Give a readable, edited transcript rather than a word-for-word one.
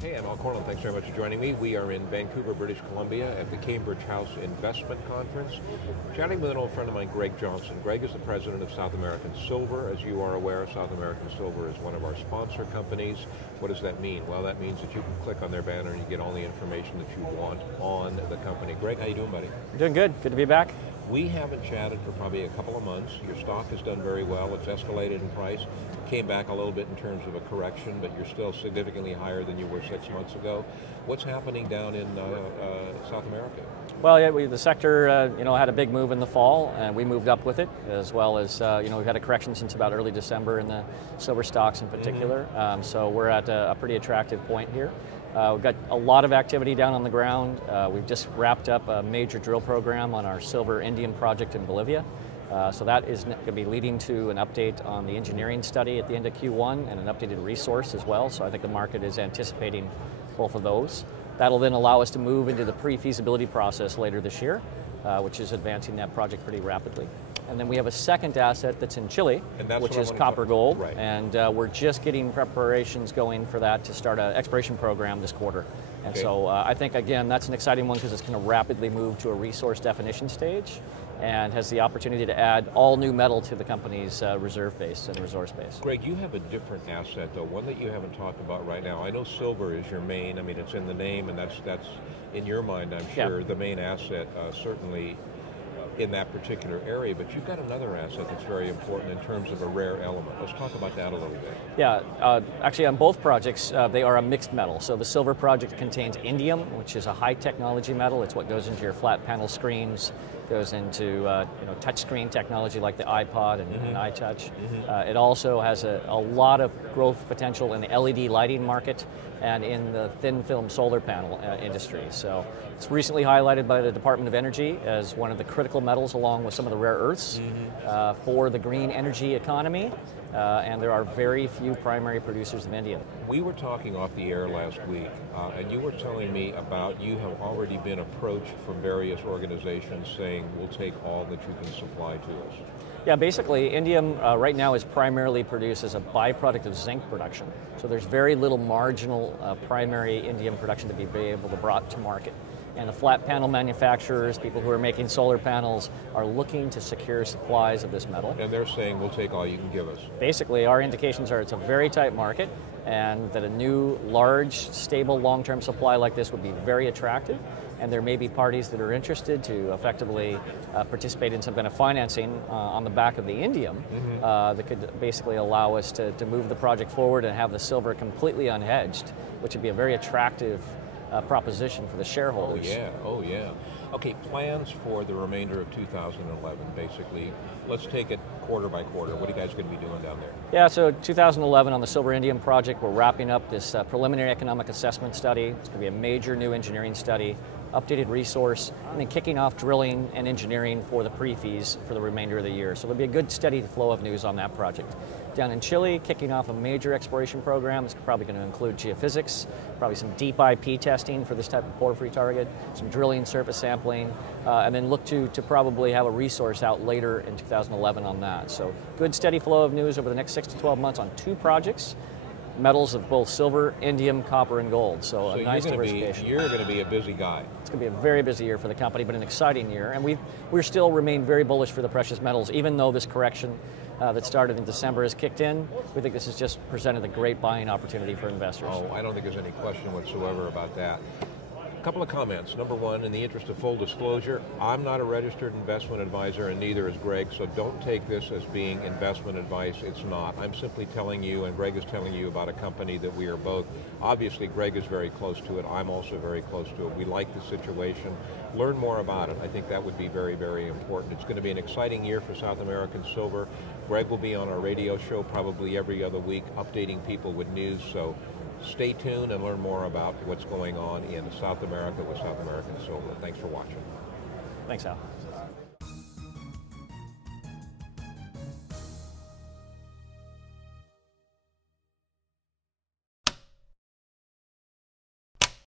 Hey, I'm Korelin. Thanks very much for joining me. We are in Vancouver, British Columbia at the Cambridge House Investment Conference. Chatting with an old friend of mine, Greg Johnson. Greg is the president of South American Silver. As you are aware, South American Silver is one of our sponsor companies. What does that mean? Well, that means that you can click on their banner and you get all the information that you want on the company. Greg, how you doing, buddy? Doing good. Good to be back. We haven't chatted for probably a couple of months. Your stock has done very well. It's escalated in price. Came back a little bit in terms of a correction, but you're still significantly higher than you were 6 months ago. What's happening down in South America? Well, yeah, the sector, had a big move in the fall, and we moved up with it, as well as, we've had a correction since about early December in the silver stocks in particular. So we're at a pretty attractive point here. We've got a lot of activity down on the ground. We've just wrapped up a major drill program on our Silver-Indium project in Bolivia. So that is going to be leading to an update on the engineering study at the end of Q1 and an updated resource as well. So I think the market is anticipating both of those. That'll then allow us to move into the pre-feasibility process later this year, which is advancing that project pretty rapidly. And then we have a second asset that's in Chile, which is copper gold, right. And we're just getting preparations going for that to start an exploration program this quarter. And so I think, again, that's an exciting one because it's going to rapidly move to a resource definition stage and has the opportunity to add all new metal to the company's reserve base and resource base. Greg, you have a different asset though, one that you haven't talked about right now. I know silver is your main, I mean it's in the name and that's in your mind, I'm sure, the main asset certainly in that particular area, but you've got another asset that's very important in terms of a rare element. Let's talk about that a little bit. Yeah, actually on both projects, they are a mixed metal. So the silver project contains indium, which is a high technology metal. It's what goes into your flat panel screens, goes into touch screen technology like the iPod and iTouch. It also has a lot of growth potential in the LED lighting market and in the thin film solar panel industry. So it's recently highlighted by the Department of Energy as one of the critical metals along with some of the rare earths for the green energy economy. And there are very few primary producers of indium. We were talking off the air last week, and you were telling me about you have already been approached from various organizations saying, we'll take all that you can supply to us. Yeah, basically, indium right now is primarily produced as a byproduct of zinc production. So there's very little marginal primary indium production to be able to brought to market. And the flat panel manufacturers, people who are making solar panels, are looking to secure supplies of this metal. And they're saying, we'll take all you can give us. Basically, our indications are it's a very tight market, and that a new, large, stable, long-term supply like this would be very attractive. And there may be parties that are interested to effectively participate in some kind of financing on the back of the indium that could basically allow us to move the project forward and have the silver completely unhedged, which would be a very attractive proposition for the shareholders. Oh yeah. Okay, plans for the remainder of 2011, basically. Let's take it quarter by quarter. What are you guys going to be doing down there? Yeah, so 2011 on the Silver-Indium project, we're wrapping up this preliminary economic assessment study. It's going to be a major new engineering study, updated resource, and then kicking off drilling and engineering for the pre-fees for the remainder of the year. So there'll be a good steady flow of news on that project. Down in Chile, kicking off a major exploration program. It's probably going to include geophysics, probably some deep IP testing for this type of porphyry target, some drilling, surface sampling, and then look to probably have a resource out later in 2011 on that. So good steady flow of news over the next 6 to 12 months on 2 projects. Metals of both silver, indium, copper, and gold. So a nice diversification. You're going to be a busy guy. It's going to be a very busy year for the company, but an exciting year. And we still remain very bullish for the precious metals, even though this correction that started in December has kicked in. We think this has just presented a great buying opportunity for investors. Oh, I don't think there's any question whatsoever about that. A couple of comments. Number one, in the interest of full disclosure, I'm not a registered investment advisor and neither is Greg, so don't take this as being investment advice. It's not. I'm simply telling you, and Greg is telling you about a company that we are both, obviously Greg is very close to it, I'm also very close to it. We like the situation. Learn more about it. I think that would be very, very important. It's going to be an exciting year for South American Silver. Greg will be on our radio show probably every other week, updating people with news, so stay tuned and learn more about what's going on in South America with South American Silver. Thanks for watching. Thanks, Al.